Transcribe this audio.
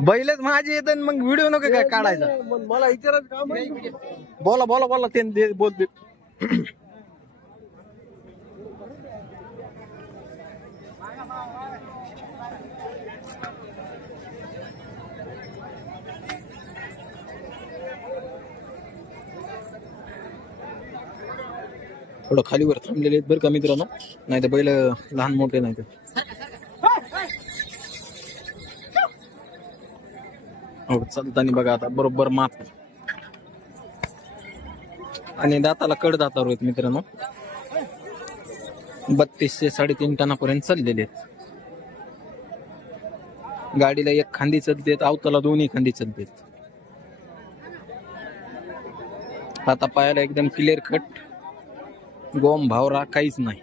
बैलच माझे येत मग व्हिडिओ नको काय काढायचा मला विचारायचं काम बोला बोला बोला ते बोलते थोडं खालीवर थांबलेले आहेत बरं का मित्रांनो नाही तर बैल लहान मोठे नाही हो चालताना बघा आता बरोबर मात आणि दाताला कड दातावर आहेत मित्रांनो 32 ते 3.5 टनापर्यंत चाललेले आहेत गाडीला एक खांदी चलतेत अवताला दोन्ही खांदी चलतेत आता पायाला एकदम क्लिअर कट गोम भावरा काहीच नाही